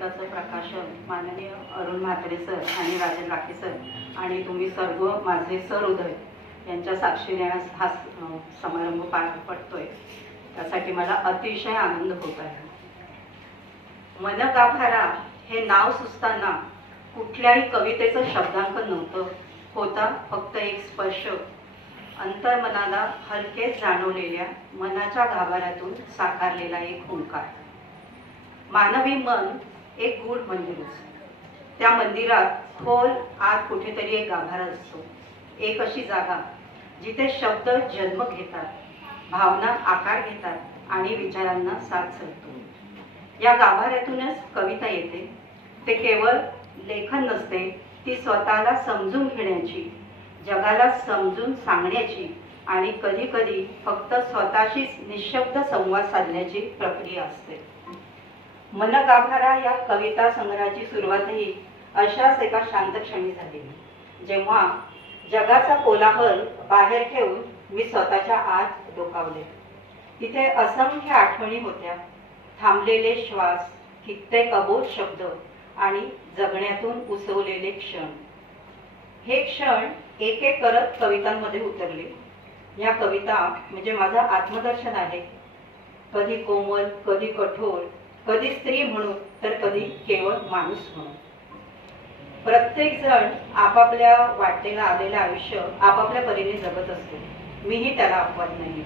कविताचं प्रकाशन माननीय अरुण म्हात्रे सर आणि राजन लाखे सर आणि तुम्ही सर्व माझे सर उदय यांच्या साक्षीने हा समारंभ पार पडतोय, त्यासाठी मला अतिशय आनंद होत आहे. मन गाभारा हे नाव सुचताना कुठल्याही कवितेचं शब्दांकन नव्हतं, होता फक्त एक स्पर्श, अंतर्मनाला हलकेच जाणवलेल्या मनाच्या गाभाऱ्यातून साकारलेला एक हुंकार. मानवी मन एक गूढ मंदिरच. त्या मंदिरात खोल आत कुठेतरी एक गाभारा असतो, एक अशी जागा जिथे शब्द जन्म घेतात, भावना आकार घेतात आणि विचारांना साथ सरतो. या गाभाऱ्यातूनच कविता येते. ते केवळ लेखन नसते, ती स्वतःला समजून घेण्याची, जगाला समजून सांगण्याची आणि कधी कधी फक्त स्वतःशीच निशब्द संवाद साधण्याची प्रक्रिया असते. मन गाभारा या कविता संग्रहाची सुरुवातही अशाच एका शांत क्षणी झाली, जेव्हा जगाचा कोलाहल बाहेर ठेवून मी स्वतःच्या आत डोकावले. तिथे असंख्य आठवणी होत्या, थांबलेले श्वास, कित्येक अबोध शब्द आणि जगण्यातून उसवलेले क्षण. हे क्षण एक एक करत कवितांमध्ये उतरले. या कविता म्हणजे माझं आत्मदर्शन आहे, कधी कोमल, कधी कठोर, कधी स्त्री म्हणून तर कधी केवळ माणूस म्हणून. प्रत्येक जण आपापल्या वाटेला आलेलं आयुष्य आपापल्या परीने जगत असतो, मीही त्याला अपवाद नाही.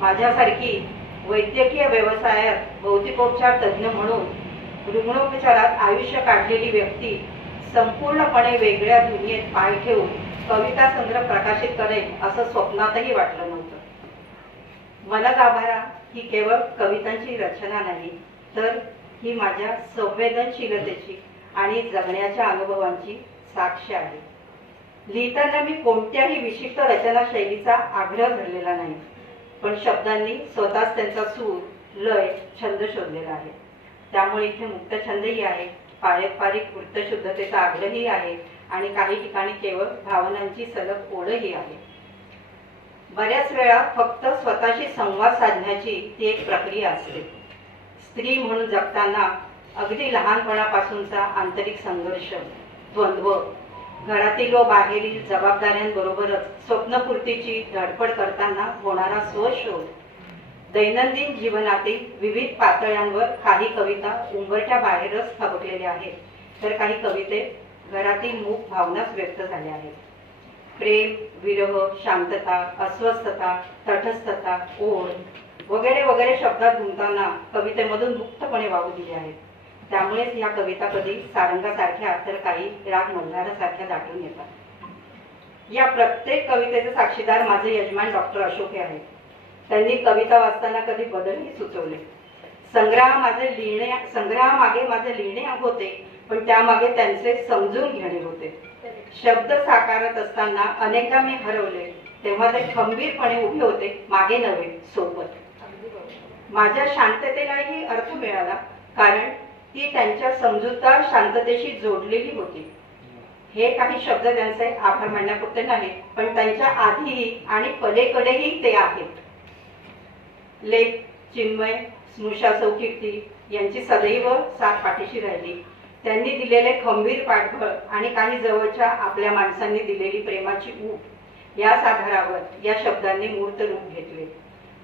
माझ्यासारखी वैद्यकीय व्यवसायात भौतिकोपचार तज्ज्ञ म्हणून रुग्णोपचारात आयुष्य काढलेली व्यक्ती संपूर्णपणे वेगळ्या दुनियेत पाय ठेवून कविता संग्रह प्रकाशित करेल असं स्वप्नातही वाटलं नव्हतं. मन गाभारा ही केवळ कवितांची रचना नाही, तर ही माझ्या संवेदनशीलतेची आणि जगण्याच्या अनुभवांची साक्ष आहे. लिहिताना मी कोणत्याही विशिष्ट रचना शैलीचा आग्रह धरलेला नाही, पण शब्दांनी स्वतःच त्यांचा सूर, लय, छंद शोधलेला आहे. त्यामुळे इथे मुक्त छंदही आहे, पारंपरिक वृत्तशुद्धतेचा आग्रहही आहे आणि काही ठिकाणी केवळ भावनांची सलग ओढही आहे. बऱ्याच वेळा फक्त स्वतःशी संवाद साधण्याची ती एक प्रक्रिया असते. स्त्री म्हणून जगताना अगदी लहानपणापासूनचा आंतरिक संघर्ष, द्वंद्व, घरातील व बाहेरील जबाबदाऱ्यांबरोबरच स्वप्नपूर्तीची धडपड करताना होणारा स्वशोध, दैनंदिन जीवनातील विविध पातळ्यांवर काही कविता उंबरठ्या बाहेरच थबकलेल्या आहेत, तर काही कविते घरातील मूक भावनाच व्यक्त झाल्या आहेत. प्रेम, विरह, शांतता, अस्वस्थता, तटस्थता, ओढ वगैरे वगैरे शब्दात गुंतताना कवितेमधून मुक्तपणे वाहू दिले आहेत. त्यामुळेच या कविता कधी सारंगासारख्या तर काही राग मल्हारासारख्या दाटून येतात. या प्रत्येक कवितेचे साक्षीदार माझे यजमान डॉक्टर अशोक आहेत. त्यांनी कविता वाचताना कधी बदलही सुचवले. संग्रहामागे माझे लिहिणे होते, पण त्यामागे त्यांचे समजून घेणे होते. शब्द साकारत असताना अनेकदा मी हरवले, तेव्हा ते खंबीरपणे उभे होते, मागे नव्हे सोबत. माझ्या शांततेलाही अर्थ मिळाला, कारण ती त्यांच्या समजूतदार शांततेशी जोडलेली होती. हे काही शब्द त्यांचे आभार मानण्यापुरते नाही, पण त्यांच्या आधीही आणि पलीकडेही ते आहेत. लेख चिन्मय, स्नुषा सौकीर्ती यांची सदैव साथ पाठीशी राहिली. त्यांनी दिलेले खंबीर पाठबळ आणि काही जवळच्या आपल्या माणसांनी दिलेली प्रेमाची ऊब याच आधारावर या शब्दांनी मूर्त रूप घेतले.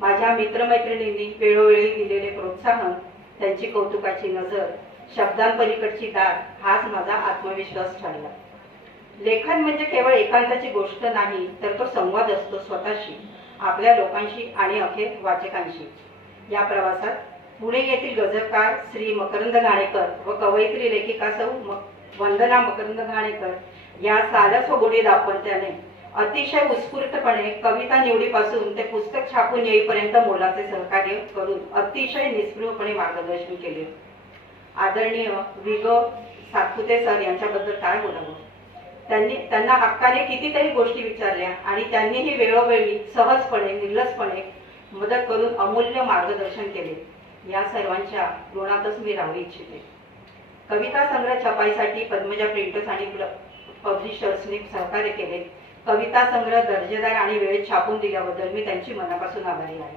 माझ्या मित्रमैत्रिणींनी वेळोवेळी दिलेले प्रोत्साहन, त्यांची कौतुकाची नजर, शब्दांपलीकडची दाद हाच माझा आत्मविश्वास ठरला. लेखन म्हणजे केवळ एकांताची गोष्ट नाही, तर तो संवाद असतो स्वतःशी, आपल्या लोकांशी आणि अखेर वाचकांशी. या प्रवासात पुणे येथील गजलकार श्री मकरंद घाणेकर व कवयित्री लेखिका सौ वंदना मकरंद घाणेकर या सारस व गुढी दाम्पत्याने अतिशय उत्स्फूर्तपणे कविता निवडीपासून ते पुस्तक छापून येईपर्यंत मोलाचे सहकार्य करून अतिशय निस्पृहपणे मार्गदर्शन केले. आदरणीय विग सातपुते सर यांच्याबद्दल काय बोलावं. त्यांना हक्काने कितीतरी गोष्टी विचारल्या आणि त्यांनीही वेळोवेळी सहजपणे, निर्लसपणे मदत करून अमूल्य मार्गदर्शन केले. या सर्वांच्या ऋणातच मी राहू इच्छिते. कविता संग्रह छपाईसाठी पद्मजा प्रिंटर्स आणि पब्लिशर्सनी सहकार्य केले. कविता संग्रह दर्जेदार आणि वेळेत छापून दिल्याबद्दल मी त्यांची मनापासून आभारी आहे.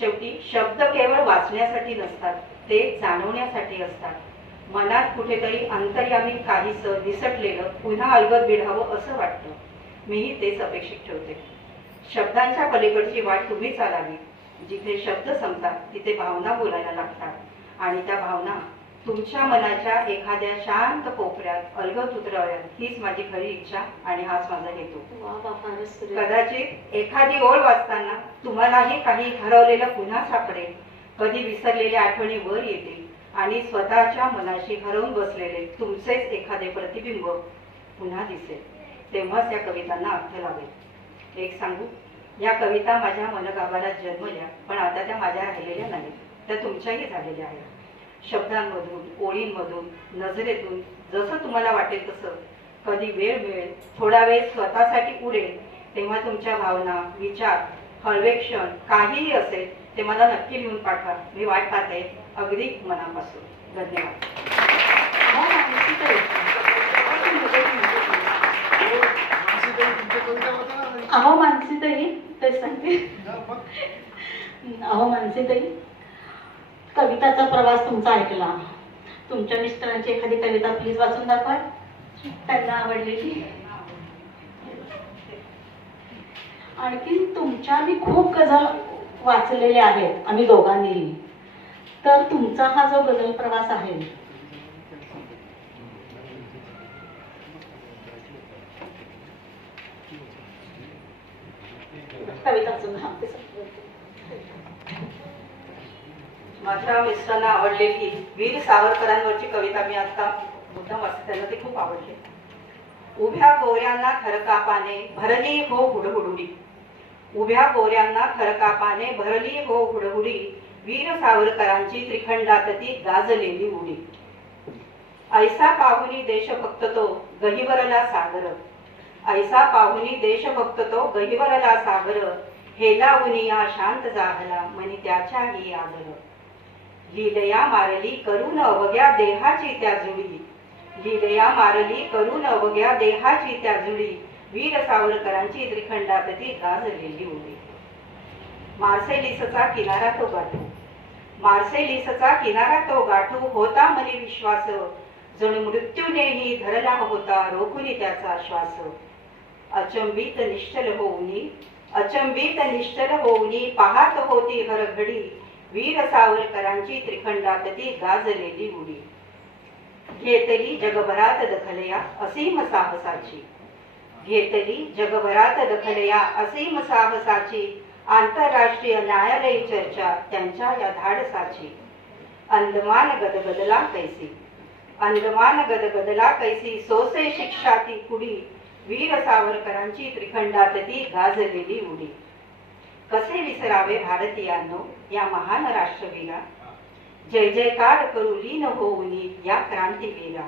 शेवटी शब्द केवळ वाचण्यासाठी नसतात, ते जाणवण्यासाठी असतात। मनात कुठेतरी अंतर्यामी काहीसं निसटलेलं पुन्हा अलगद बिढावं असं वाटतं। मीही तेच अपेक्षित ठेवते। शब्दांच्या पलीकडची वाट तुम्ही चालावी। जिथे शब्द संपतात तिथे भावना बोलायला लागतात आणि त्या भावना तुमच्या मनाच्या एखाद्या शांत कोपऱ्यात अलगद उतराव्यात हीच माझी खरी इच्छा आणि हाच माझा हेतू। कदाचित एखादी ओळ वाचताना तुम्हालाही काही हरवलेलं पुन्हा सापडेल, कधी विसरलेल्या आठवणी वर येतील आणि स्वतःच्या मनाशी हरवून बसलेले तुमचेच एखादे प्रतिबिंब पुन्हा दिसेल। तेव्हाच या कवितांना अर्थ लावेल। एक सांगू, या कविता माझ्या मनगाभाला जन्मल्या, पण आता त्या माझ्या राहिलेल्या नाहीत, त्या तुमच्याही झालेल्या आहेत। शब्दांमधून, ओळींमधून, नजरेतून जसं तुम्हाला वाटेल तसं कधी वेळ मिळेल, थोडा वेळ स्वतःसाठी उडेल, तेव्हा तुमच्या भावना, विचार, हळवे क्षण काहीही असेल ते मला नक्की लिहून पाठवा। मी वाट पाहते अगदी मनापासून। धन्यवाद। अहो मानसीताई, तेच सांगते। अहो मानसीताई, कविताचा प्रवास तुमचा ऐकला। तुमच्या मिस्टरांची एखादी कविता प्लीज वाचून दाखवा, त्यांना आवडलेली। आणखी तुमच्या मी खूप गझल वाचलेल्या आहेत आम्ही दोघांनीही। तर तुमचा हा जो गझल प्रवास आहे माझ्या मिस्टरांना आवडलेली वीर सावरकरांवरची कविता मी आता मुद्दाम वाचते, त्यांना ती खूप आवडली। उभ्या गोऱ्यांना थरकापाने भरली हो हुडहुडी, उभ्या गोऱ्यांना थरकापाने भरली हो हुडहुडी, वीर सावरकरांची त्रिखंडात ती गाजलेली उडी। ऐसा पाहुनी देशभक्त तो गहिवरला सागर, ऐसा पाहुनी देशभक्त तो गहिवरला सागर, हेला उनिया शांत जाहला मनी त्याच्याही आदर। लीलया मारली करून अवघ्या देहाची त्या जुडी, लीलया मारली करून अवघ्या देहाची त्या जुडी, वीर सावरकरांची त्रिखंडात ती गाजलेली उडी। मार्सेलिसचा किनारा तो गाठू, मार्सेलिसचा किनारा तो गाठू, होता मनी विश्वास, जणू मृत्यूनेही धरला होता रोखुनी त्याचा श्वास। अचंबित निश्चल होऊनी, अचंबित निश्चल होऊनी, पाहत होती हर घडी, वीर सावरकरांची त्रिखंडात ती गाजलेली उडी। घेतली जगभरात दखलया असीम साहसाची, घेतली जगभरात दखलया असीम साहसाची, आंतरराष्ट्रीय न्यायालयी चर्चा त्यांच्या या धाडसाची। अंदमान गदगदला कैसी, अंदमान गदगदला कैसी, सोसे शिक्षा ती कुडी, वीर सावरकरांची त्रिखंडात ती गाजलेली उडी। कसे विसरावे भारतीयांनो या महान राष्ट्रवीरा, जय जयकार करू लीन होऊनी या क्रांतीवीरा।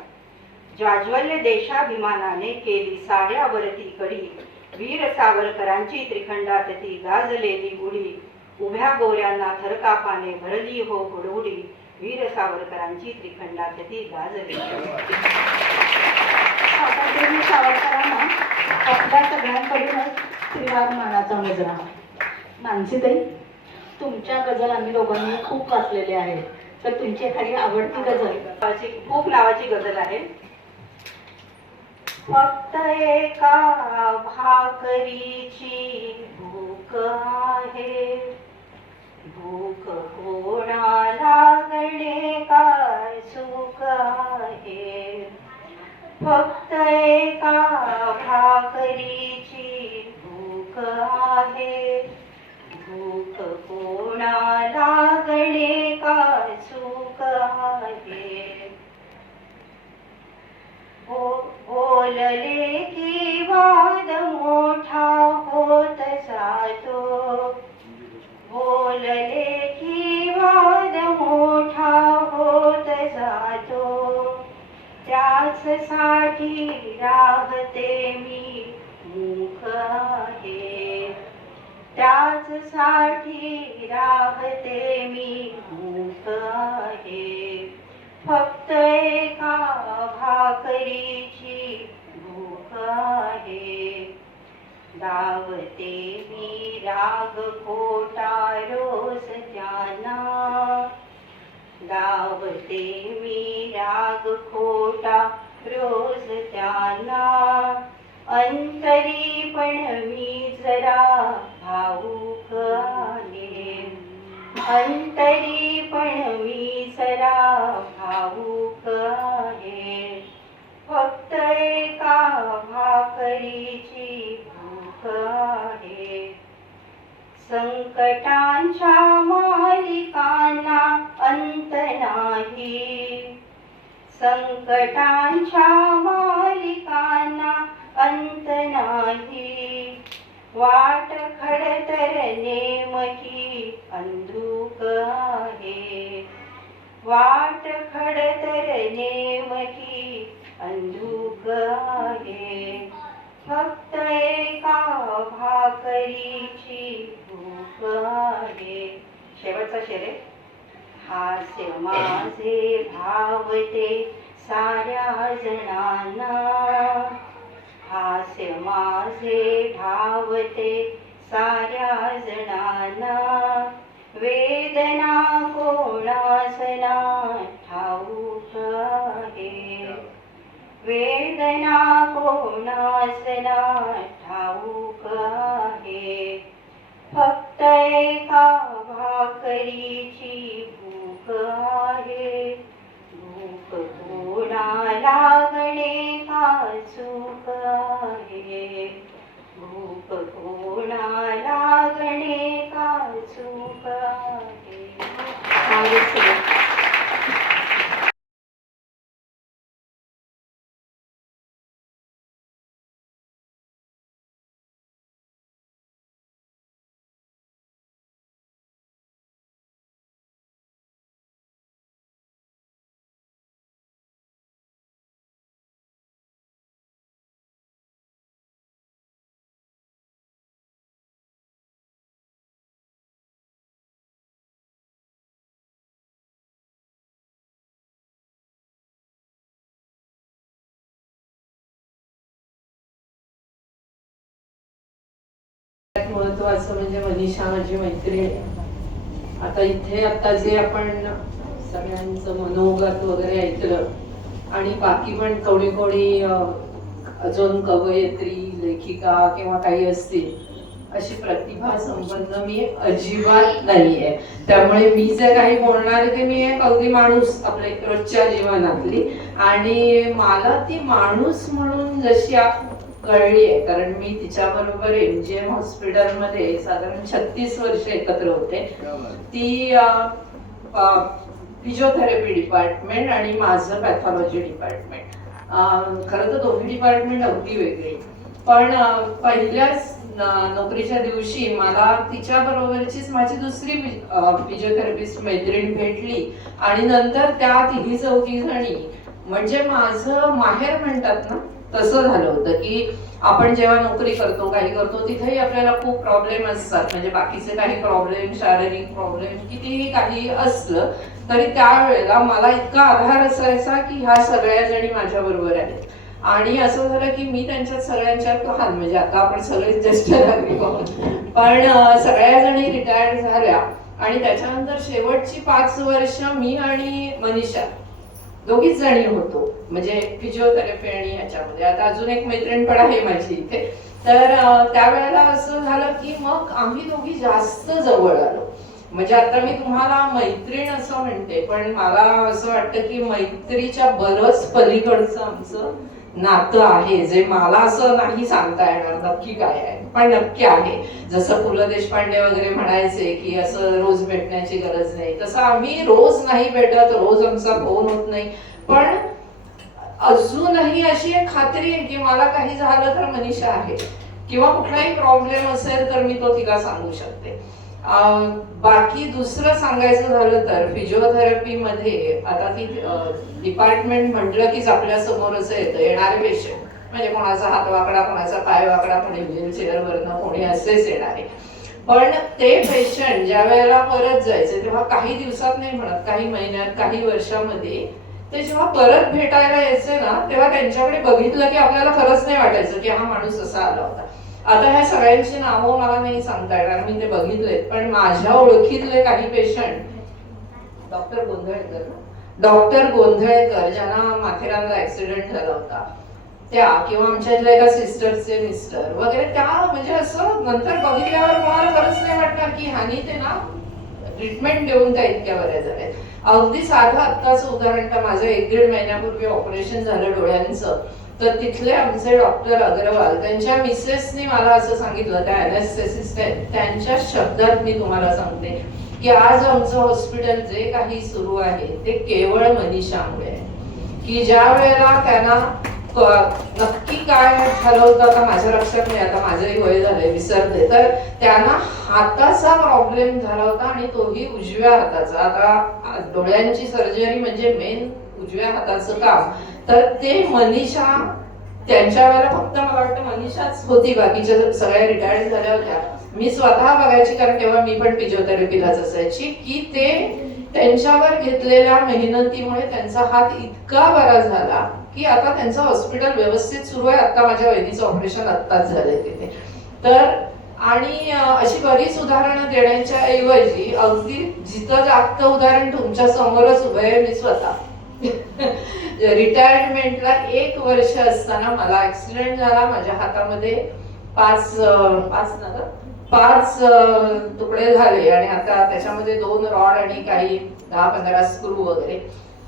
ज्वाज्वल्य देशाभिमानाने केली साऱ्यावरती कडी, वीर सावरकरांची त्रिखंडात ती गाजलेली उडी। उभ्या गोऱ्यांना थरकापाने भरली हो हुडहुडी, वीर सावरकरांची त्रिखंडात ती गाजलेली उडी। सावरकरांना आपल्या सगळ्यांकडूनच श्रीवार मानाचा मुजरा। मानसीताई, तुमच्या गझल आम्ही दोघांनी खूप वाचलेले आहेत, तर तुमची एखादी आवडती गझल? खूप नावाची गझल आहे। फक्त एका भाकरीची भूक आहे, भूक कोणा लागणे काय सुख आहे। फक्त एका भाकरीची भूक आहे, भूक कोणा लागणे काय सुख आहे। बोलले की वाद मोठा होत जातो, बोलले की वाद मोठा होत जातो, त्याचसाठी राहते मी मूक आहे, त्याचसाठी राहते मी मूक आहे। फक्त एका भाकरीची भूक आहे, दावते मी राग खोटा रोज त्यांना, त्याग खोटा रोज त्यांना अंतरी पण मी जरा भावुक आहे अंतरी पण मी जरा भावुक आहे फक्त एका भाकरीची भूक आहे संकटांच्या मालिकांना अंत नाही संकटांच्या मालिकांना अंत नाही वाट खडतर नेमकी अंधुक आहे वाट खडतर नेमकी अंधुक आहे फक्त एका भाकरीची भूक आहे. शेवटचा शेर आहे. हास्य माझे भावते साऱ्या जणांना हास्य माझे भावते साऱ्या जणांना वेदना कोणास ना ठाऊक आहे वेदना कोणास ना ठाऊक आहे फक्त एका भाकरीची भूक आहे भूक कोणा लागणे का चूक आहे भूक कोणा लागणे का चूक आहे. महत्वाचं म्हणजे मनीषा माझी मैत्रीण आहे. आता जे आपण सगळ्यांचं मनोगत वगैरे ऐकलं आणि बाकी पण कोणी कोणी अजून कवयित्री लेखिका किंवा काही असतील अशी प्रतिभा संपन्न मी अजिबात नाहीये. त्यामुळे मी जे काही बोलणार ते मी एक अगदी माणूस आपल्या रोजच्या जीवनातली आणि मला ती माणूस म्हणून जशी कळली आहे कारण मी तिच्याबरोबर MGM हॉस्पिटलमध्ये साधारण 36 वर्ष एकत्र होते. ती फिजिओथेरपी डिपार्टमेंट आणि माझं पॅथॉलॉजी डिपार्टमेंट. खरं तर दोन्ही डिपार्टमेंट अगदी वेगळी पण पहिल्याच नोकरीच्या दिवशी मला तिच्या बरोबरचीच माझी दुसरी फिजिओथेरपिस्ट मैत्रीण भेटली आणि नंतर त्या तिघी चौघी जणी म्हणजे माझं माहेर म्हणतात ना तसं झालं होतं की आपण जेव्हा नोकरी करतो काही करतो तिथेही आपल्याला खूप प्रॉब्लेम असतात म्हणजे बाकीचे काही प्रॉब्लेम शारीरिक प्रॉब्लेम कितीही काही असलं तरी त्यावेळेला मला इतका आधार असायचा की ह्या सगळ्या जणी माझ्या बरोबर आहेत आणि असं झालं की मी त्यांच्यात सगळ्यांच्यात लहान म्हणजे आता आपण सगळेच ज्येष्ठ नागरिक आहोत पण सगळ्या जणी रिटायर्ड झाल्या आणि त्याच्यानंतर शेवटची 5 वर्ष मी आणि मनीषा दोघीच जणी होतो म्हणजे फिजिओथेरपी आणि याच्यामध्ये. आता अजून एक मैत्रीण पण आहे माझी इथे. तर त्यावेळेला असं झालं की मग आम्ही दोघी जास्त जवळ आलो. म्हणजे आता मी तुम्हाला मैत्रीण असं म्हणते पण मला असं वाटतं की मैत्रीच्या बरंच पलीकडचं आमचं नातं आहे जे मला असं नाही सांगता येणार नक्की काय आहे पण नक्की आहे. जसं पु ल देशपांडे वगैरे म्हणायचे की असं रोज भेटण्याची गरज नाही तसं आम्ही रोज नाही भेटत रोज आमचा फोन होत नाही पण अजूनही अशी एक खात्री आहे की मला काही झालं तर मनीषा आहे किंवा कुठलाही प्रॉब्लेम असेल तर मी तो तिला सांगू शकते. बाकी दुसरं सांगायचं झालं तर फिजिओथेरपी मध्ये आता ती डिपार्टमेंट म्हटलं की आपल्या समोर असं येतं येणारे पेशंट म्हणजे कोणाचा हात वाकडा कोणाचा पाय वाकडा कोणी व्हील चेअरवरनं कोणी असेच येणारे पण ते पेशंट ज्या वेळेला परत जायचे तेव्हा काही दिवसात नाही म्हणत काही महिन्यात काही वर्षामध्ये ते जेव्हा परत भेटायला यायचे ना तेव्हा त्यांच्याकडे बघितलं की आपल्याला खरंच नाही वाटायचं की हा माणूस असा आला होता. आता ह्या सगळ्यांची नावं मला नाही सांगता येणार मी ते बघितलेत पण माझ्या ओळखीतले काही पेशंट डॉक्टर गोंधळकर डॉक्टर गोंधळेकर ज्यांना माथेरानला ऍक्सिडेंट झाला होता त्या, किंवा आमच्यातल्या एका सिस्टरचे मिस्टर वगैरे, त्या म्हणजे असं नंतर बघितल्यावर कोणाला खरंच नाही वाटणार की ह्यानी ते ना ट्रीटमेंट देऊन त्या इतक्या बऱ्या झाल्या. अगदी साधं आत्ताचं उदाहरण, तर माझं 1-1.5 महिन्यापूर्वी ऑपरेशन झालं डोळ्यांचं, तर तिथले आमचे डॉक्टर अग्रवाल त्यांच्या मिसेसनी मला असं सांगितलं, त्या अनेस्थेसिस्ट त्यांच्या शब्दात मी तुम्हाला सांगते की आज आमचं हॉस्पिटल जे काही सुरू आहे ते केवळ मनीषामुळे आहे. की ज्या वेळेला त्यांना नक्की काय झालं होतं का माझ्या लक्षात नाही, आता माझंही वय झालंय विसरते, तर त्यांना हाताचा प्रॉब्लेम झाला होता आणि तोही उजव्या हाताचा. आता डोळ्यांची सर्जरी म्हणजे मेन उजव्या हाताचं काम, तर ते मनीषा त्यांच्या वेळेला फक्त मला वाटतं मनीषाच होती, बाकीच्या सगळ्या रिटायर्ड झाल्या होत्या. मी स्वतः बघायची, कारण तेव्हा मी पण फिजिओथेरपीलाच असायची, की ते त्यांच्यावर घेतलेल्या मेहनतीमुळे त्यांचा हात इतका बरा झाला की आता त्यांचं हॉस्पिटल व्यवस्थित सुरू आहे. आता माझ्या वहिनीचं ऑपरेशन आत्ताच झालंय तिथे. तर आणि अशी बरीच उदाहरणं देण्याच्या ऐवजी अगदी जिथं जागतं उदाहरण तुमच्या समोरच उभं आहे. मी स्वतः रिटायरमेंटला 1 वर्ष असताना मला ऍक्सिडेंट झाला. माझ्या हातामध्ये 5 तुकडे झाले आणि आता त्याच्यामध्ये 2 रॉड आणि काही 10-15 स्क्रू वगैरे.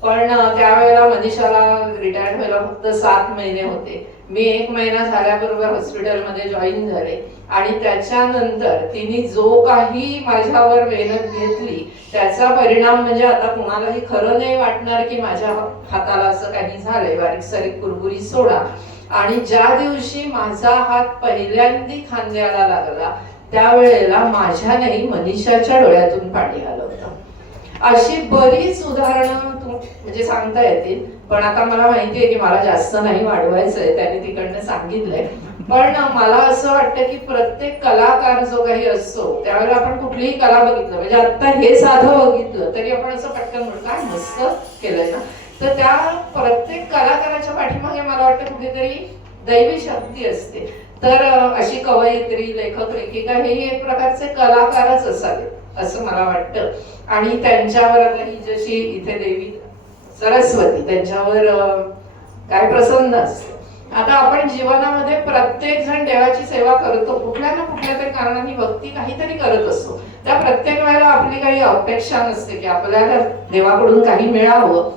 पण त्यावेळेला मनीषाला रिटायर्ड व्हायला फक्त 7 महिने होते. मी 1 महिना झाल्याबरोबर हॉस्पिटलमध्ये जॉईन झाले आणि त्याच्यानंतर तिने जो काही माझ्यावर मेहनत घेतली त्याचा परिणाम म्हणजे आता कुणालाही खरं नाही वाटणार की माझ्या हाताला असं काही झालंय, बारीक सारीक कुरबुरी सोडा. आणि ज्या दिवशी माझा हात पहिल्यांदा खांद्याला लागला त्यावेळेला माझ्या नाही मनीषाच्या डोळ्यातून पाणी आलं होतं. अशी बरीच उदाहरणं म्हणजे सांगता येतील, पण आता मला माहितीये की मला जास्त नाही वाढवायचंय, त्याने तिकडनं सांगितलंय. पण मला असं वाटतं की प्रत्येक कलाकार जो काही असतो त्यावेळेला आपण कुठलीही कला बघितलं, म्हणजे आता हे साधं बघितलं तरी आपण असं पटकन म्हणतो काय मस्त केलंय ना. तर त्या प्रत्येक कलाकाराच्या पाठीमागे मला वाटतं कुठेतरी दैवी शक्ती असते. तर अशी कवयित्री, लेखक, लेखिका हे एक प्रकारचे कलाकारच असावेत असं मला वाटतं. आणि त्यांच्यावर आता ही जशी इथे देवी सरस्वती त्यांच्यावर काय प्रसन्न असते. आता आपण जीवनामध्ये प्रत्येक जण देवाची सेवा करतो, कुठल्या ना कुठल्या तरी कारणाने भक्ती काहीतरी करत असतो. त्या प्रत्येक वेळेला आपली काही अपेक्षा नसते की आपल्याला देवाकडून काही मिळावं,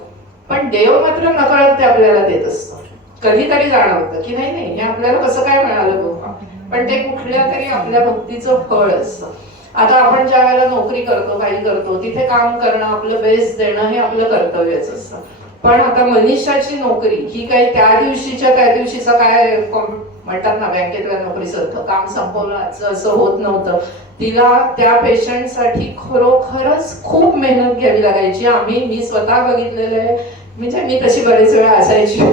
पण देव मात्र नकळत ते आपल्याला देत असतो. कधीतरी जाणवतं की नाही नाही हे आपल्याला कसं काय मिळालं बघा, पण ते कुठल्या तरी आपल्या भक्तीचं फळ असतं. आता आपण ज्या वेळेला नोकरी करतो, काही करतो, तिथे काम करणं, आपलं बेस्ट देणं हे आपलं कर्तव्यच असतं. पण आता मनीषाची नोकरी ही काही त्या दिवशीचा काय म्हणतात ना बँकेतल्या नोकरीसारखं काम संपवलं असं होत नव्हतं. तिला त्या पेशंटसाठी खरोखरच खूप मेहनत घ्यावी लागायची. मी स्वतः बघितलेलं आहे, म्हणजे मी तशी बरेच वेळा असायची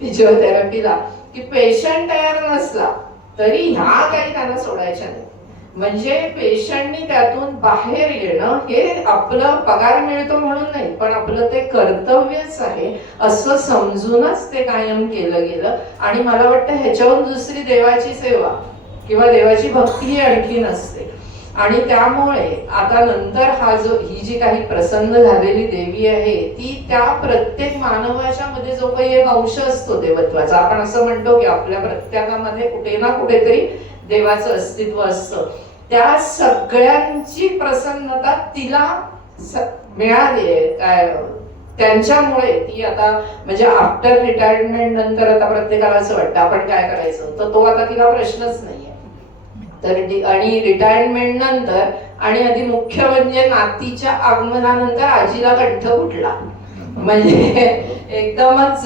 फिजिओथेरपीला, की पेशंट तयार नसला तरी ह्या काही त्यांना सोडायच्या नाही. म्हणजे पेशंटनी त्यातून बाहेर येणं हे आपलं पगार मिळतो म्हणून नाही, पण आपलं ते कर्तव्यच आहे असं समजूनच ते कायम केलं गेलं. आणि मला वाटतं ह्याच्याहून दुसरी देवाची सेवा किंवा देवाची भक्ती ही आणखी नसते. आणि त्यामुळे आता नंतर ही जी काही प्रसन्न झालेली देवी आहे ती त्या प्रत्येक मानवाच्या मध्ये जो काही एक अंश असतो देवत्वाचा, आपण असं म्हणतो की आपल्या प्रत्येकामध्ये कुठे ना कुठेतरी देवाचं अस्तित्व असतं, त्या सगळ्यांची प्रसन्नता तिला मिळाली आहे. काय त्यांच्यामुळे ती आता म्हणजे आफ्टर रिटायरमेंट नंतर आता प्रत्येकाला असं वाटतं आपण काय करायचं, तर तो आता तिला प्रश्नच नाहीये. तर आणि रिटायरमेंट नंतर आणि आधी मुख्य म्हणजे नातीच्या आगमनानंतर आजीला कंठ फुटला, म्हणजे एकदमच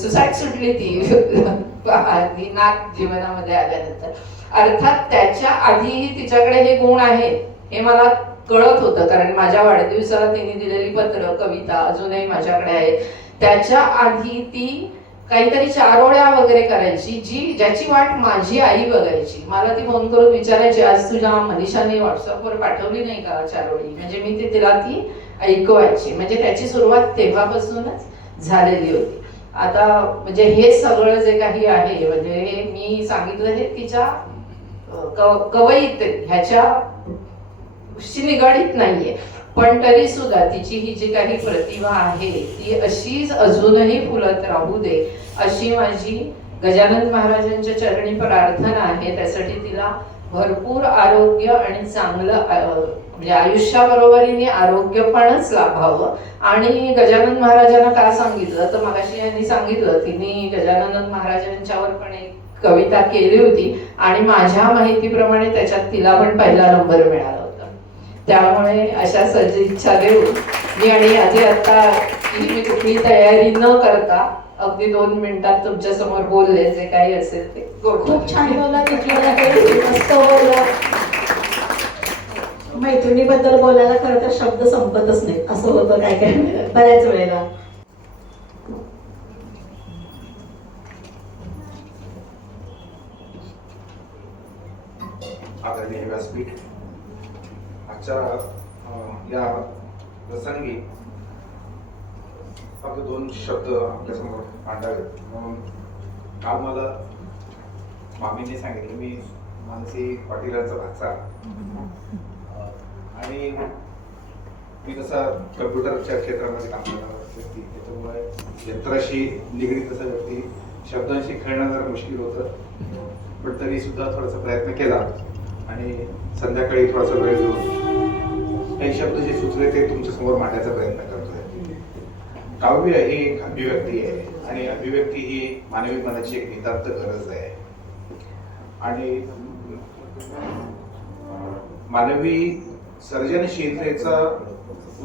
सुसाईड सुटली ती नात जीवनामध्ये आल्यानंतर. अर्थात त्याच्या आधीही तिच्याकडे हे गुण आहेत हे मला कळत होतं, कारण माझ्या वाढदिवसाला तिने दिलेली पत्र कविता अजूनही माझ्याकडे आहेत. त्याच्या आधी ती काहीतरी चारोळ्या वगैरे करायची ज्याची वाट माझी आई बघायची. मला ती फोन करून विचारायची आज तुझ्या मनीषाने व्हॉट्सअपवर पाठवली नाही का चारोळी, म्हणजे मी तिला ती ऐकवायची. म्हणजे त्याची सुरुवात तेव्हापासूनच झालेली होती. आता म्हणजे हे सगळं जे काही आहे म्हणजे हे मी सांगितलं हे तिच्या कवयित्री ह्याच्याशी निगडीत नाहीये, पण तरी सुद्धा तिची ही जी काही प्रतिभा आहे ती अशीच अजूनही फुलत राहू दे अशी माझी गजानन महाराजांच्या चरणी प्रार्थना आहे. त्यासाठी तिला भरपूर आरोग्य आणि चांगलं म्हणजे आयुष्याबरोबरीने आरोग्यपणच लाभावं. आणि गजानन महाराजांना का सांगितलं तर मगाशी यांनी सांगितलं तिने गजानन महाराजांच्यावर पण एक कविता केली होती आणि माझ्या माहितीप्रमाणे त्याच्यात तिला पण पहिला नंबर मिळाला होता. त्यामुळे अशा सदिच्छा देऊन मी आणि आधी आता मी कुठली तयारी न करता अगदी 2 मिनिटात तुमच्या समोर बोलले जे काही असेल ते खूप छान बोला, मस्त बोला. मैत्रिणीबद्दल बोलायला खरं तर शब्द संपतच नाही, असं होतं काय काय बऱ्याच वेळेला. आदरणीय व्यासपीठ, आजच्या या प्रसंगी फक्त 2 शब्द आपल्यासमोर मांडावेत म्हणून काल मला मामींनी सांगितलं मी मानसी पाटीलांचा भाचा आणि मी कसा कम्प्युटरच्या क्षेत्रामध्ये काम करणारा व्यक्ती, त्याच्यामुळे यंत्राशी निगडीत असा व्यक्ती, शब्दांशी खेळणं जरा मुश्किल होतं, पण तरी सुद्धा थोडासा प्रयत्न केला आणि संध्याकाळी थोडासा वेळ देऊन काही शब्द जे सुचले ते तुमच्या समोर मांडण्याचा प्रयत्न करतोय. काव्य ही एक अभिव्यक्ती आहे आणि अभिव्यक्ती ही मानवी मनाची एक नितांत गरज आहे. आणि मानवी सर्जनशीलतेचा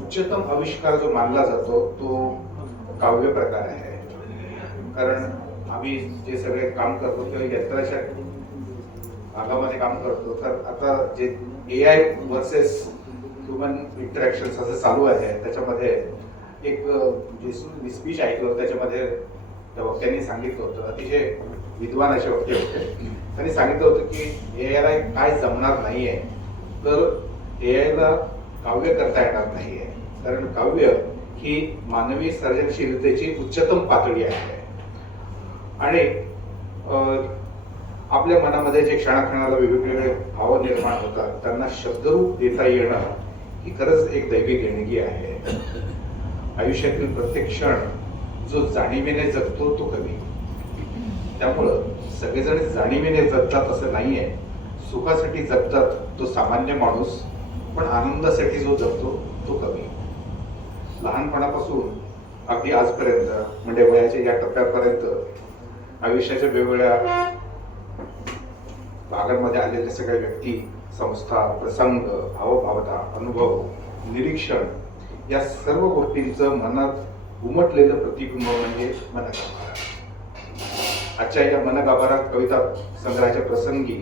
उच्चतम आविष्कार जो मानला जातो तो काव्य प्रकार आहे. कारण आम्ही जे सगळे काम करतो किंवा यंत्राच्या भागामध्ये काम करतो, तर आता जे AI वर्सेस ह्युमन इंटरॅक्शन असं चालू आहे त्याच्यामध्ये एक जे स्पीच ऐकलं त्याच्यामध्ये त्या वक्त्यांनी सांगितलं होतं, अतिशय विद्वान असे वक्ते होते. त्यांनी सांगितलं होतं की AI ला काय जमणार नाहीये तर AI ला काव्य करता येणार नाहीये, कारण काव्य ही मानवी सर्जनशीलतेची उच्चतम पातळी आहे. आणि आपल्या मनामध्ये जे क्षणाक्षणाला वेगवेगळे भाव निर्माण होतात त्यांना शब्दरूप देता येणं ही खरंच एक दैवी देणगी आहे. आयुष्यातील प्रत्येक क्षण जो जाणीवेने जगतो तो कवी. त्यामुळं सगळेजण जाणीवेने जगतात असं नाहीये. सुखासाठी जगतात तो सामान्य माणूस, पण आनंदासाठी जो जगतो तो कवी. लहानपणापासून अगदी आजपर्यंत म्हणजे वयाच्या या टप्प्यापर्यंत आयुष्याच्या वेगवेगळ्या भागांमध्ये आलेल्या सगळ्या व्यक्ती, संस्था, प्रसंग, भावभावना, अनुभव, निरीक्षण या सर्व गोष्टींचं मनात उमटलेलं प्रतिबिंब म्हणजे मनगाभारा. आजच्या या मनगाभारा कविता संग्रहाच्या प्रसंगी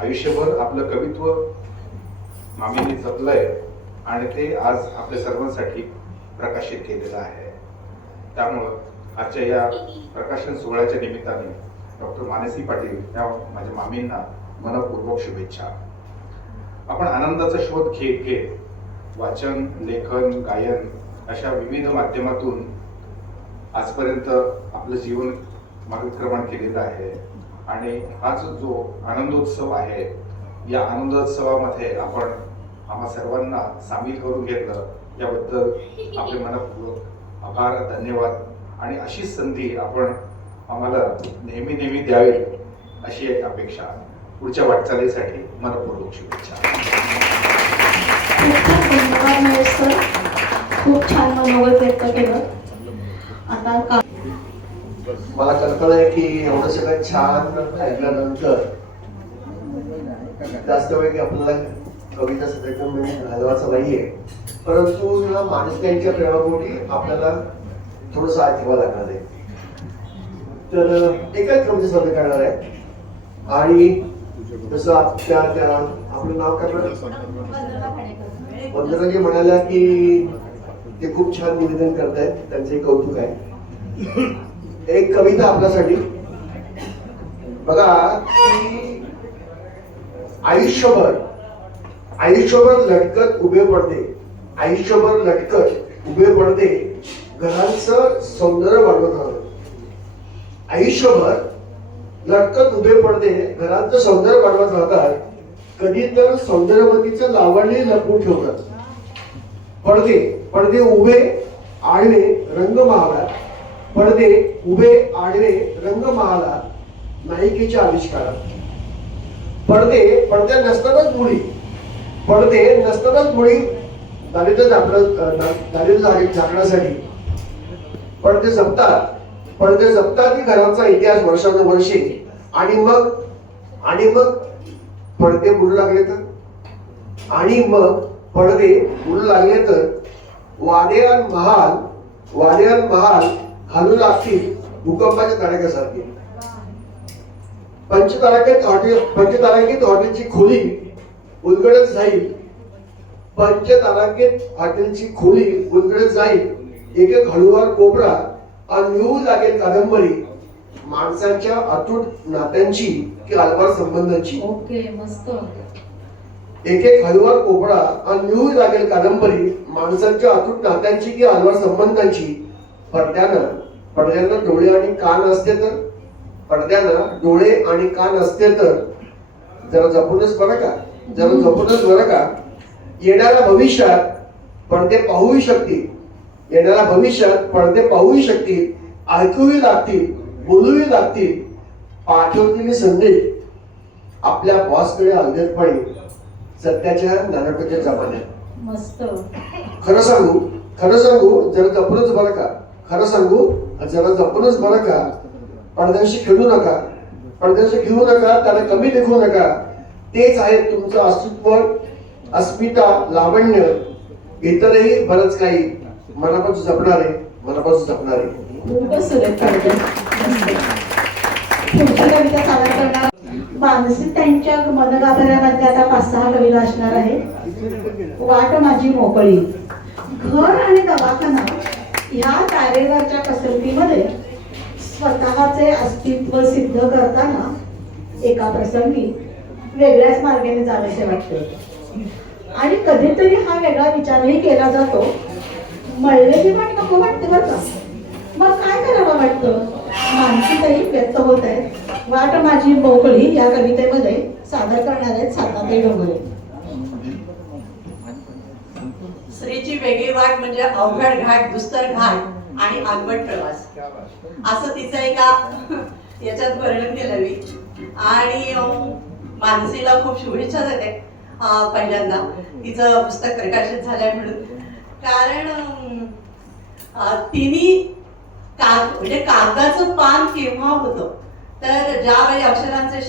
आयुष्यभर आपलं कवित्व मामींनी जपलंय आणि ते आज आपल्या सर्वांसाठी प्रकाशित केलेलं आहे. त्यामुळं आजच्या या प्रकाशन सोहळ्याच्या निमित्ताने डॉक्टर मानसी पाटील या माझ्या मामींना मनपूर्वक शुभेच्छा. आपण आनंदाचा शोध घेत वाचन, लेखन, गायन अशा विविध माध्यमातून आजपर्यंत आपलं जीवन मार्गक्रमण केलेलं आहे. आणि हाच जो आनंदोत्सव आहे या आनंदोत्सवामध्ये आपण आम्हा सर्वांना सामील करून घेतलं याबद्दल आपले मनपूर्वक आभार, धन्यवाद. आणि अशीच संधी आपण आम्हाला नेहमी नेहमी द्यावी अशी एक अपेक्षा. पुढच्या वाटचालीसाठी मनपूर्वक शुभेच्छा. धन्यवाद महेश सर, खूप छान मनोगत व्यक्त केलं. आता मला कल्पना आहे की एवढं सगळं छान ऐकल्यानंतर जास्त वेळ की आपल्याला कविता सगळ्याकडे घालवायचा नाहीये, परंतु या माणुसक्यांच्या प्रेमापोटी आपल्याला थोडंसं ऐकावं लागणार आहे. तर एकच कविता सादर करणार आहे. आणि जसं आपलं नाव काय वंदनाजी म्हणाल्या की ते खूप छान निवेदन करतायत, त्यांचे कौतुक आहे. एक कविता आपल्यासाठी बघा की आयुष्यभर लटकत उभे पडते, आयुष्यभर लटकत उभे पडते, घरांचं सौंदर्य वाढवत राहतं. आयुष्यभर लटकत उभे पडते, घरांचं सौंदर्य वाढवत राहतात, कधी तर सौंदर्यवतीचं लावणी लपवून ठेवतात. पडदे पडदे उभे आडवे रंग महालात, पडदे उभे आडवे रंग महालात नायिकेच्या आविष्कारात. पडदे नसतानाच मुळी, पडदे नसतानाच मुळी दारिद्र्य झाकण्यासाठी पडदे जपतात घराचा इतिहास वर्षानुवर्षे. आणि मग पडदे बुडू लागले तर, आणि मग पडदे बुडू लागले तर वादळान महाल घालू लागतील भूकंपाच्या तडाख्यासारखे. पंचतारांकित हॉटेलची खोली उलगडत जाईल, पंचतारांकित हॉटेलची खोली उलगडत जाईल. एक हळूवार कोपरा आणि लिहू लागेल कादंबरी माणसाच्या अतूट नात्यांची की आलवार संबंधांची. ओके, मस्त. एक हळूवार कोपरा आणि लिहू लागेल कादंबरी माणसाच्या अतूट नात्यांची की आलवार संबंधांची. पडद्यानं डोळे आणि कान असते तर, पडद्यानं डोळे आणि कान असते तर जरा जपूनच बरं का. येणाऱ्या भविष्यात पडदे पाहूही शकतील, ऐकूही लागतील, बोलूही लागतील. पाठवतील संदेश आपल्या बॉसकडे अवधेतपणे सत्याच्या नानकच्या जमान्यात. मस्त. खरं सांगू जरा जपूनच बरं का. पडद्याशी खेळू नका, पडद्याशी घेऊ नका, त्याला कमी लेखू नका. तेच आहे तुमचं अस्तित्व, अस्मिता, लावण्य, इतरही बरंच काही मनापासून जपणारे. खूपच सुरेख पडदे. पुढची कविता सादर करणार मानसी त्यांच्या मनगाभऱ्यामध्ये आता 5-6 कविता असणार आहे. वाट माझी मोकळी. घर आणि दवाखाना ह्या तारेवरच्या पसंतीमध्ये स्वतःचे अस्तित्व सिद्ध करताना एका प्रसंगी वेगळ्याच मार्गाने जावेसे वाटते. आणि कधीतरी हा वेगळा विचारही केला जातो, मळलेली वाट नको वाटते बरं का, मग काय करावं वाटतं. मानसीताई व्यक्त होत आहेत. वाट माझी मोकळी या कवितेमध्ये सादर करणार आहेत साताताई डोंगरे. स्त्रीची वेगळी वाट म्हणजे अवघड घाट, दुस्तर घाट आणि आगवट प्रवास, असं तिचं एका याच्यात वर्णन केलं मी. आणि मानसीला खूप शुभेच्छा देते पहिल्यांदा तिचं पुस्तक प्रकाशित झालंय म्हणून. कारण तिने म्हणजे कागदाचं पान केव्हा होतं तर ज्यावेळी अक्षरांचे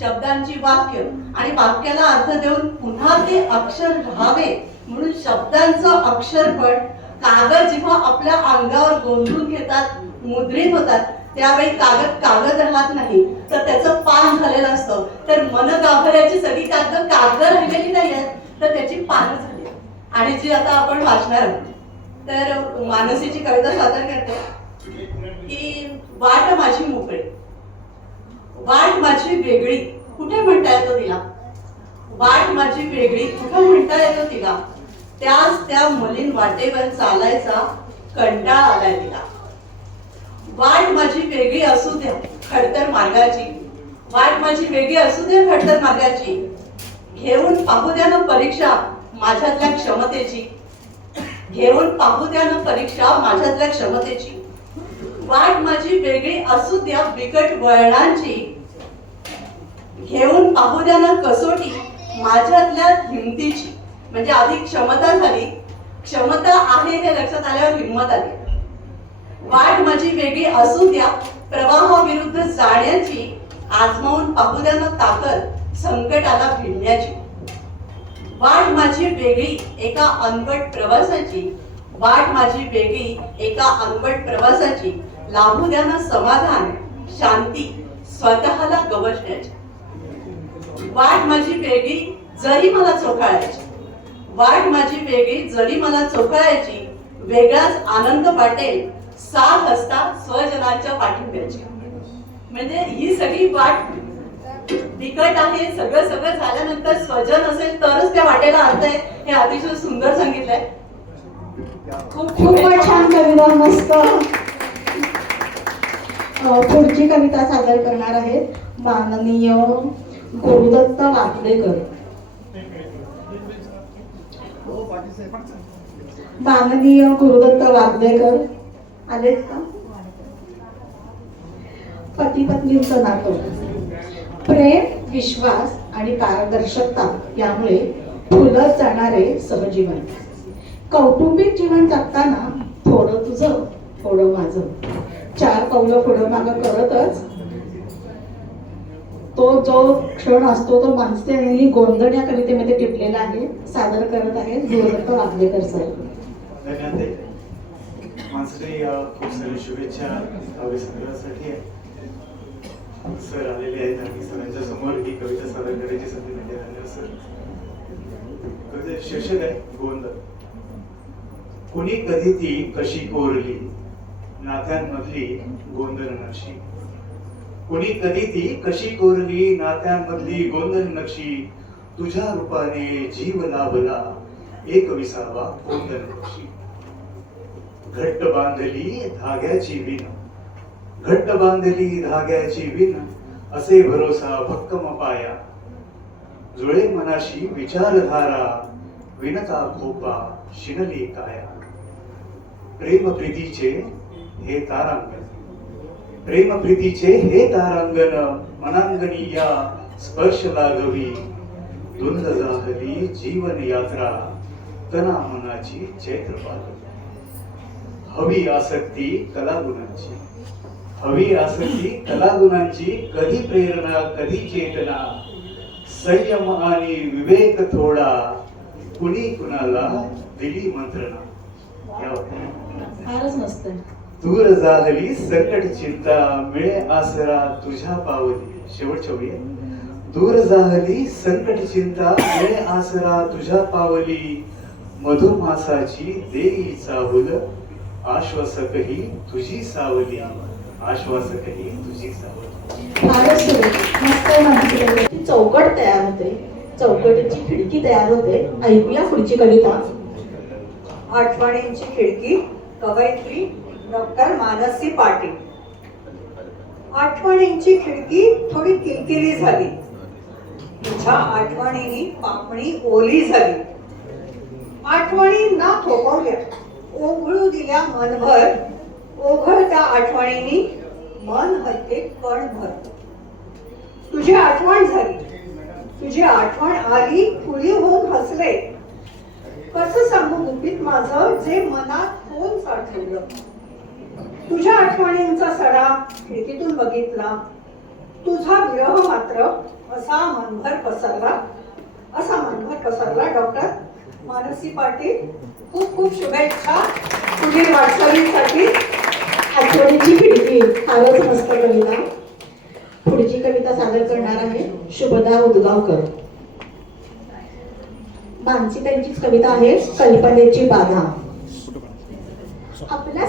शब्दांची वाक्य आणि वाक्याला अर्थ देऊन पुन्हा ते अक्षर राहावे म्हणून शब्दांचं अक्षरपण कागद जेव्हा आपल्या अंगावर गोंधळून घेतात, मुद्रित होतात, त्यावेळी कागद राहत नाही तर त्याचं पान झालेलं असतं. तर मनगाभऱ्याची सगळी कागद राहिलेली नाही आहेत तर त्याची पानं झाली. आणि जी आता आपण वाचणार आहोत तर मानसीची कविता सादर करते की वाट माझी मोकळी. वाट माझी वेगळी कुठे म्हणता येतो तिला, वाट माझी वेगळी कुठे म्हणता येतो तिला. त्या मलिन वाटेवर चालायचा कंटाळा आलाय तिला. वाट माझी वेगळी असू द्या खडतर मार्गाची, वाट माझी वेगळी असू द्या खडतर मार्गाची. घेऊन पाहू द्या ना परीक्षा माझ्यातल्या क्षमतेची, घेऊन पाहू द्या ना परीक्षा माझ्यातल्या क्षमतेची. वाट माझी वेगळी असू द्या बिकट वळणांची, घेऊन पाहू द्या ना कसोटी माझ्यातल्या हिमतीची. म्हणजे आधी क्षमता झाली, क्षमता आहे हे लक्षात आल्यावर हिंमत आली. वाट माझी वेगळी असू द्या प्रवाहाविरुद्ध जाण्याची, आजमावून पाहू द्या ना ताकद संकटाला भिडण्याची. वाट माझी वेगळी एका अनवट प्रवासाची, वाट माझी वेगळी एका अनवट प्रवासाची. लाभू द्या ना समाधान शांती स्वतःला गवसण्याची. वाट माझी वेगळी जरी मला चोखाळायची, वाट माझी वेगळी जरी मला चोखाळायची. वेगळाच आनंद वाटेल साथ असता स्वजनाच्या पाठिंब्याची. म्हणजे ही सगळी वाट बिकट आहे. सगळं झाल्यानंतर स्वजन असेल तरच त्या वाटेला अर्थ आहे. हे अतिशय सुंदर सांगितलंय. खूपच छान कविता, मस्त. पुढची कविता सादर करणार आहेत माननीय गुरुदत्त वाकडेकर. माननीय गुरुदत्त वागलेकर आलेत का? पती पत्नींचं नातं प्रेम, विश्वास आणि पारदर्शकता यामुळे फुलत जाणारे सहजीवन. कौटुंबिक जीवन जगताना थोडं तुझं थोडं माझं, 4 पावलं पुढं मागं करतच तो जो क्षण असतो तो माणसे यांनी गोंधळ या कवितेमध्ये टिपलेला आहे. सादर करत आहे गुरुदत्त वागलेकर सर. धन्यवाद. माणसाने खूप साऱ्या शुभेच्छा सगळ्यासाठी सर आलेले आहेत आणि सरांच्या समोर ही कविता सादर करायची संधी मिळाली आहे. सर कविता शीर्षक आहे गोंधळ. कुणी कधी ती कशी कोरली नात्यांमधली गोंधळ नक्षी. कुणी कधी ती कशी कोरली नात्यांमधली गोंधळ नक्षी. तुझ्या रूपाने जीव लाभला एक विसावा गोंधळ नक्षी. घट्ट बांधली धाग्याची विण, घट्ट बांधली धाग्याची विण, असे भरोसा भक्कम पाया. जुळे मनाशी विचारधारा, विनता खोपा शिनली काया. प्रेम प्रीतीचे हे तारांगण, प्रेम प्रीतीचे हे तारांगण, मनांगणी या स्पर्श लागवी. धुंद जाहली जीवन यात्रा, तना मनाची चैत्र पालवी. हवी आसक्ती कलागुणांची, हवी आसक्ती कलागुणांची. कधी प्रेरणा कधी चेतना, संयम आणि विवेक थोडा. कुणी कुणाला दिली मंत्रणा. फारच मस्त. दूर जाहली संकट चिंता, मिळे आसरा तुझ्या पावली. शेवटच्या ओळी. दूर जाहली संकट चिंता, मिळे आसरा तुझ्या पावली. मधुमासाची देई चाहुल, आश्वासकही तुझी सावली. आश्वासकही तुझी सावली. फारच सुरेख. मस्त माहिती. चौकट तयार होते, चौकटीची खिडकी तयार होते. ऐकूया पुढची कविता. आठवणींची खिडकी, कवयित्री डॉक्टर मानसी पाटील. आठवणींची खिडकी थोडी किलकिली झाली, तुझ्या आठवणींनी पापणी ओली झाली. आठवणींना थोपवल्या, ओघळू दिल्या मनभर. ओघळत्या आठवणींनी मन हलके कणभर. तुझी आठवण झाली, तुझी आठवण आली, खुली होऊन हसले. कसं सांगू गुपित माझं जे मनात खोल साठवलं. तुझ्या आठवणींचा सडा खिडकीतून बघितला. तुझा विरह मात्र असा मनभर पसरला, असा मनभर पसरला. डॉक्टर मानसी पाटील, खूप खूप शुभेच्छा पुढील वाटचालीसाठी. आठवणीची खिडकी. फारच मस्त कविता. पुढची कविता सादर करणार आहे शुभदा उदगावकर. मानसी त्यांचीच कविता आहे कल्पनेची बाधा. आपल्या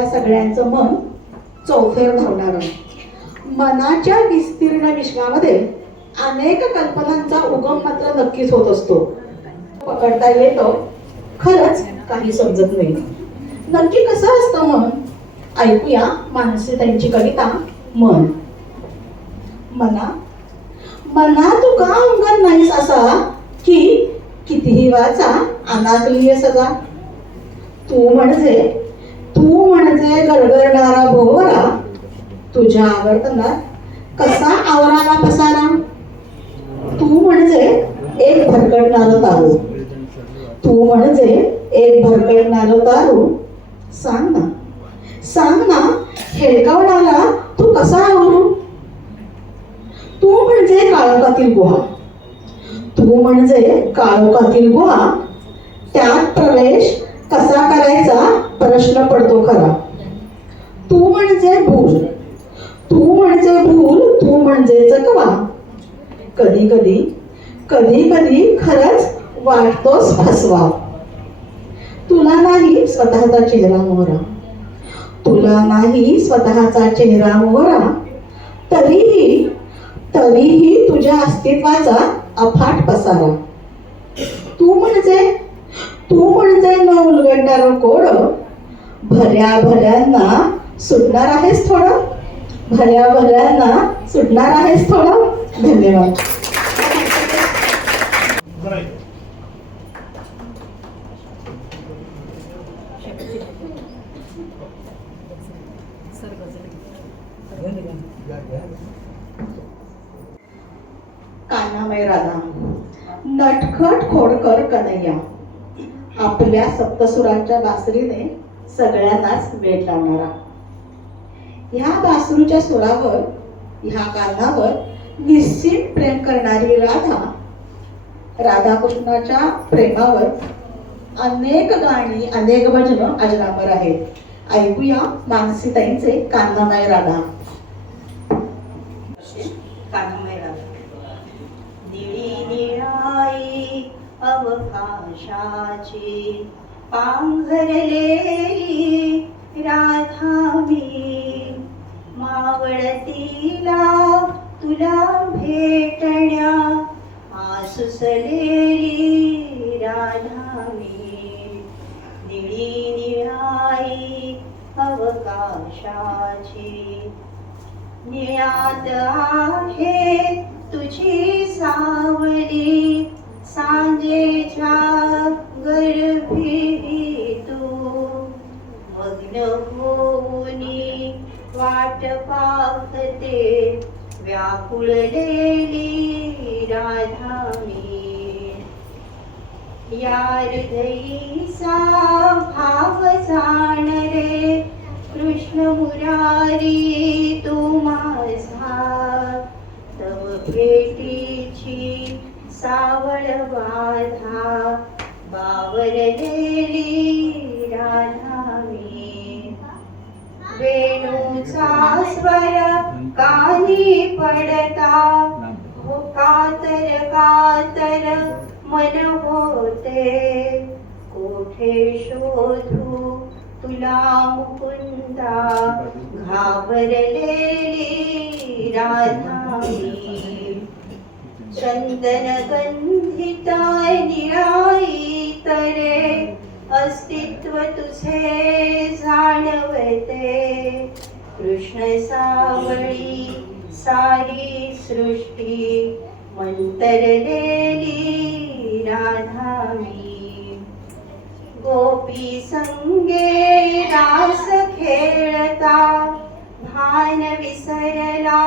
सगळ्यांचं मन चौफेर धावणार. मनाच्या विस्तीर्ण विश्वामध्ये अनेक कल्पनांचा उगम मात्र नक्कीच होत असतो. पकडता येतो, खरंच काही समजत नाही. नक्की कसं असतं मन? ऐकूया मानसी त्यांची कविता मन. मना तू का अंगण नाहीस असा, की कितीही वाचा अनाकलीय सजा. तू म्हणजे गडगडणारा भोवरा, तुझ्या आवर्तनात कसा आवरावा पसारा. तू म्हणजे एक भरकटणारं तारू, तू म्हणजे एक भरकटणारं तारू. सांग ना हेळकावणारा तू कसा आवरू. तू म्हणजे काळोखातील गुहा, तू म्हणजे काळोखातील गुहा. त्यात प्रवेश कसा करायचा प्रश्न पडतो खरा. तू म्हणजे भूल, तू म्हणजे चकवा. कधी कधी खरंच वाटतोस फसवा. तुला नाही स्वतःचा चेहरा मोहरा, तुला नाही स्वतःचा चेहरा मोहरा. तरीही तुझ्या अस्तित्वाचा अफाट पसारा. तू म्हणजे न उलगडणारं कोड. भऱ्यांना सुटणार आहेस थोडं, भऱ्यांना सुटणार आहेस थोडं. धन्यवाद. कानामय राधा, नटखट खोडकर कन्हैया, आपल्या सप्तसुरांच्या बासरीने सगळ्यांनाच वेड लावणारा. ह्या बासरूच्या सुरावर, ह्या गानावर निश्चित प्रेम करणारी राधा, राधाकृष्णाच्या प्रेमावर अनेक गाणी, अनेक भजन अजरामर आहेत. ऐकूया मानसीताईंचे कानामय राधा. कानामय राधा. निळी निळाई अवकाशाची पांघरलेली राधा मी, मावळतीला तुला भेटण्या आसुसलेली राधा मी. निळी निळाई अवकाशाची, निळ्यात आहे तुझी सावली, सांजेच्या गर्भी तू मग्न होऊनी वाट पाहते व्याकुळलेली राधा मी. या हृदयीचा भाव जाण रे कृष्ण मुरारी तू माझा, तव भेटीची सावळ बाधा बावरलेली राधा मी. वेणूचा स्वर कानी पडता हो कातर कातर मन होते, कोठे शोधू तुला मुकुंदा घाबरलेली राधा मी. चंदन गंधिता निळाई तरे अस्तित्व तुझे जाणवते, कृष्ण सावळी सारी सृष्टी मंतरलेली राधा मी. गोपी संगे रास खेळता भान विसरला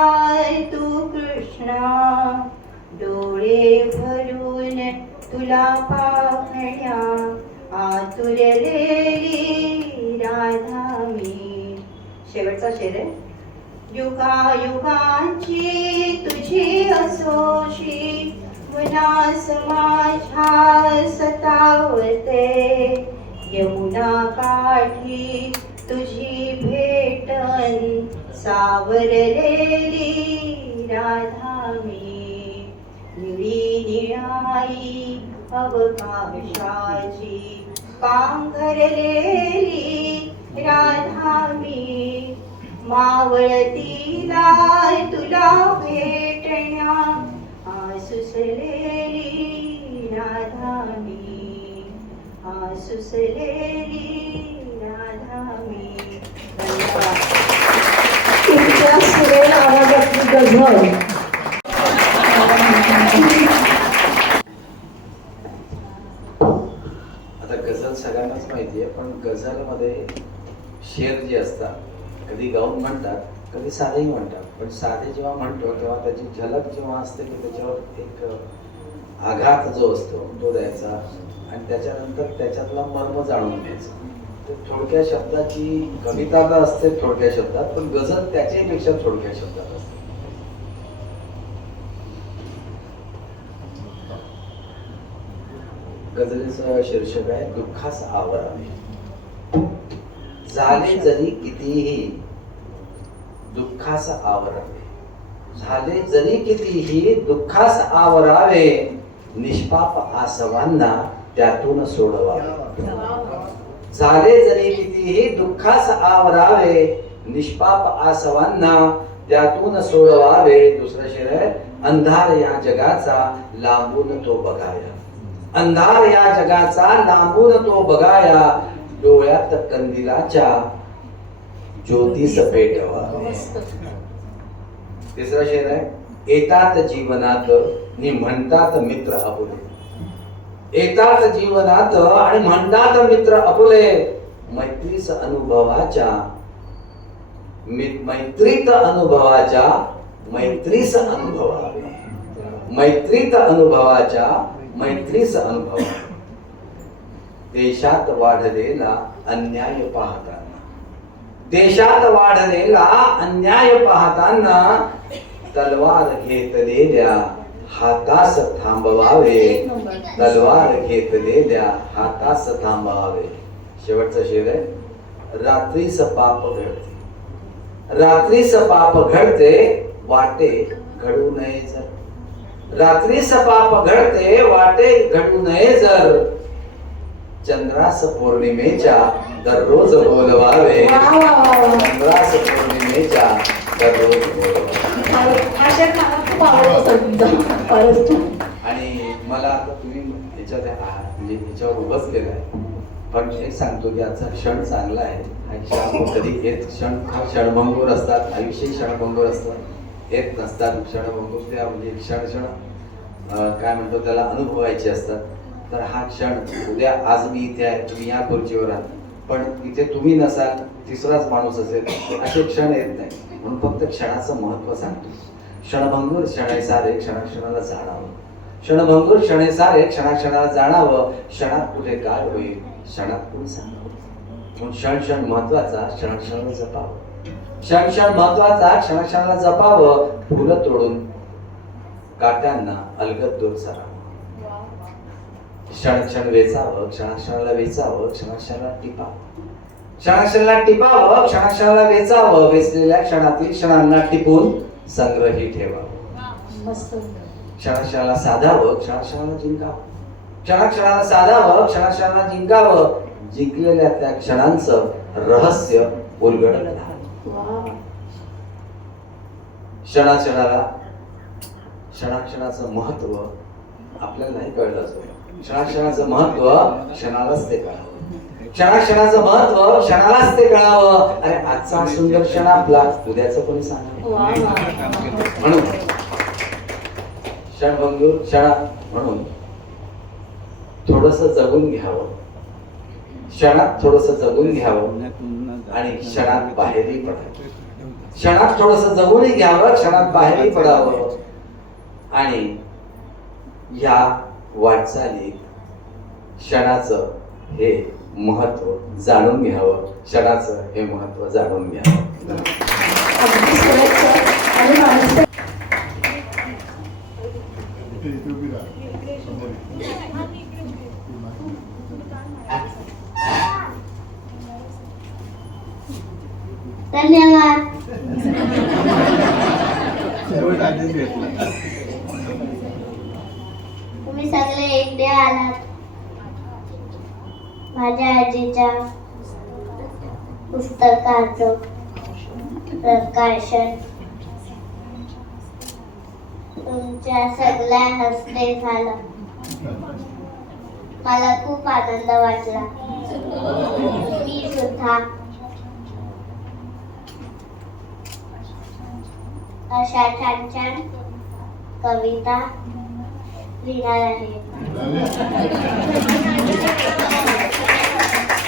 तू कृष्णा, डोळे भरून तुला पाहण्या आतुरलेली राधा मी. शेवटचा शेर आहे. युगायुगांची तुझी असोशी मनास माझ्या सतावते, यमुना काठी तुझी भेटन सावरलेली राधा मी. निळी निळाई अवकाशाची पांघरलेली राधा मी, मावळतीला तुला भेटण्या आसुसलेली राधा मी, आसुसलेली राधा मी. धन्यवाद. इतक्या सुरेल आवाजातली गझल आता गझल सगळ्यांनाच माहिती आहे, पण गझलमध्ये शेर जे असतात कधी गाऊन म्हणतात, कधी साधेही म्हणतात. पण साधे जेव्हा म्हणतो तेव्हा त्याची झलक जेव्हा असते की त्याच्यावर एक आघात जो असतो तो द्यायचा आणि त्याच्यानंतर त्याच्यातला मर्म जाणून घ्यायचा. तर थोडक्या शब्दाची कविता तर असते थोडक्या शब्दात, पण गझल त्याच्यापेक्षा थोडक्या शब्दात असते. गझलेचं शीर्षक आहे दुःखास आवरावे. झाले जरी कितीही दुःखास आवरावे, झाले जरी कितीही दुःखास आवरावे, निष्पाप आसवांना त्यातून सोडवावे. झाले जरी कितीही दुःखास आवरावे, निष्पाप आसवांना त्यातून सोडवावे. दुसरं शेर आहे. अंधार या जगाचा लांबून तो बघाया, अंधार या जगाचा लांबून तो बघाया, डोळ्यात कंदिलाच्या ज्योतीस पेटवावे. तिसरा शेर आहे. येतात जीवनात नि म्हणतात मित्र आपुले, येतात जीवनात आणि म्हणतात मित्र आपुले, मैत्रीस अनुभवाच्या मैत्रीत अनुभवाच्या मैत्रीस अनुभवावे, मैत्रीत अनुभवाच्या मैत्रीस अनुभवावे. देशात वाढलेला अन्याय पाहताना, देशात वाढलेला अन्याय पाहताना तलवार घेतलेल्या हातास थांबवावे, तलवार घेतलेल्या हातास थांबवावे. शेवटचा शेर आहे, रात्रीस पाप घडते, रात्रीस पाप घडते वाटे घडू नये जर, रात्रीस पाप घडते वाटे घडू नये जर, चंद्रास पौर्णिमेच्या दररोज बोलवावे, चंद्रास पौर्णिमेच्या दररोज बोलवावे. हा शेर मला खूप आवडतो सर तुमचा, खरंच खूप. आणि मला आता तुम्ही ह्याच्यात म्हणजे ह्याच्यावर उभंच केलं आहे, पण एक सांगतो की आजचा क्षण चांगला आहे. हा क्षण कधी येत क्षणभंगूर असतात, आयुष्य क्षणभंगूर असतात, येत नसतात क्षणभंगूर. त्या म्हणजे क्षण काय म्हणतो त्याला अनुभवायचे असतात. तर हा क्षण उद्या, आज मी इथे आहे, तुम्ही या खुर्चीवर आहात, पण इथे तुम्ही नसाल, तिसराच माणूस असेल, असे क्षण येत नाही. म्हणून फक्त क्षणाचं महत्व सांगतो. क्षणभंगूर क्षणे सारे क्षणाक्षणाला जाणावं, क्षणभंगूर क्षणे सारे क्षणाक्षणाला जाणावं. क्षणात कुठे काय होईल क्षणात कोण सांगावं. म्हणून क्षण महत्वाचा, क्षणाक्षणाला जपावं. क्षण महत्वाचा, क्षणाक्षणाला जपावं. फुलं तोडून काट्यांना अलगद दूर सारावं. क्षण वेचावं, क्षणाक्षणाला वेचावं, क्षणाक्षणाला टिपावं, क्षणाक्षणाला टिपावं, क्षणाक्षणाला वेचावं. वेचलेल्या क्षणातील क्षणांना टिपून संग्रही ठेवावं. मस्त. क्षणाक्षणाला साधावं, क्षणाक्षणाला जिंकावं, क्षणाक्षणाला साधावं, क्षणाक्षणाला जिंकावं. जिंकलेल्या त्या क्षणांचं रहस्य उलगडत राहावं. क्षणाक्षणाला, क्षणाक्षणाचं महत्व आपल्याला नाही कळलं असतं. क्षणाक्षणाचं महत्व क्षणालाच ते कळावं, क्षणाक्षणाचं महत्व क्षणालाच ते कळावं. अरे आजचा सुंदर क्षण आपला, उद्याचं कोणी सांगा. म्हणून क्षणभंगूर क्षणा म्हणून थोडस जगून घ्यावं, क्षणात थोडस जगून घ्यावं आणि क्षणात बाहेरही पडावं. क्षणात थोडस जगूनही घ्यावं, क्षणात बाहेरही पडावं. आणि या वाटचालीत क्षणाचं हे महत्व जाणून घ्यावं, क्षणाचं हे महत्व जाणून घ्यावं. अगदी सुरेख सर. आणि माणूस धन्यवाद. तुम्ही सगळे एकटे आलात. माझ्या आजीच्या पुस्तकाचं प्रकाशन तुमच्या सगळ्या हस्ते झालं. मला खूप आनंद वाटला. मी सुद्धा अशा छान छान कविता लिहिणार आहे,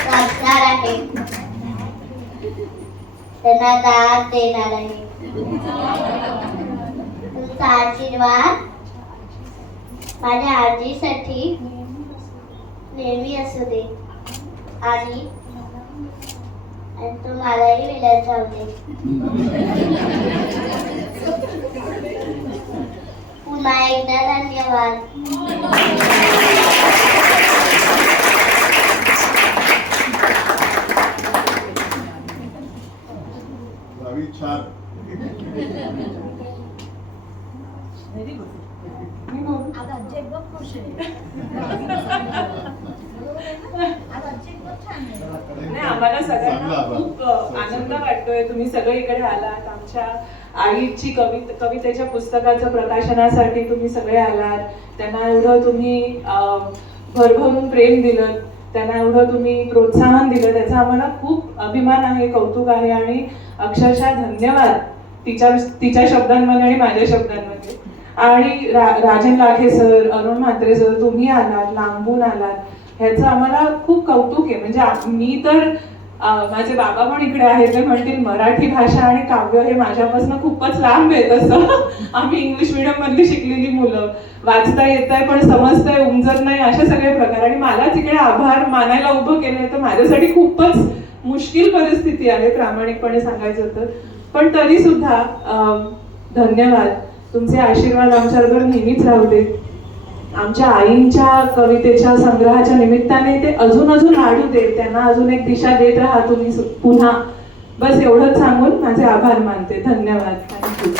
वाचणार आहे, त्यांना दाद देणार आहे. तुमचा आशीर्वाद माझ्या आजीसाठी नेहमी असू दे आणि तुम्हालाही मिळत जाऊ दे. पुन्हा एकदा धन्यवाद. आम्हाला सगळ्यांना खूप आनंद वाटतोय तुम्ही सगळे इकडे आलात. आमच्या आईची कवितेच्या पुस्तकाचं प्रकाशनासाठी तुम्ही सगळे आलात. त्यांना एवढं तुम्ही भरभरून प्रेम दिलं, त्यांना एवढं तुम्ही प्रोत्साहन दिलं, त्याचा आम्हाला खूप अभिमान आहे, कौतुक आहे आणि अक्षरशः धन्यवाद तिच्या शब्दांमध्ये आणि माझ्या शब्दांमध्ये. आणि राजन लाखे सर, अरुण म्हात्रे सर, तुम्ही आलात, लांबून आलात, ह्याचं आम्हाला खूप कौतुक आहे. म्हणजे मी तर माझे बाबा पण इकडे आहेत, ते म्हणतील मराठी भाषा आणि काव्य हे माझ्यापासून खूपच लांब आहे. तसं आम्ही इंग्लिश मिडियम मधली शिकलेली मुलं, वाचता येत आहे पण समजतंय उमजत नाही, असे सगळे प्रकार. आणि मला तिकडे आभार मानायला उभं केलंय तर माझ्यासाठी खूपच मुश्किल परिस्थिती आहे प्रामाणिकपणे सांगायचं तर. पण तरी सुद्धा धन्यवाद. तुमचे आशीर्वाद आमच्याबरोबर नेहमीच राहू दे. आमच्या आईंच्या कवितेच्या संग्रहाच्या निमित्ताने ते अजून वाढू दे, त्यांना अजून एक दिशा देत राहा तुम्ही पुन्हा. बस एवढंच सांगून माझे आभार मानते. धन्यवाद. थँक्यू.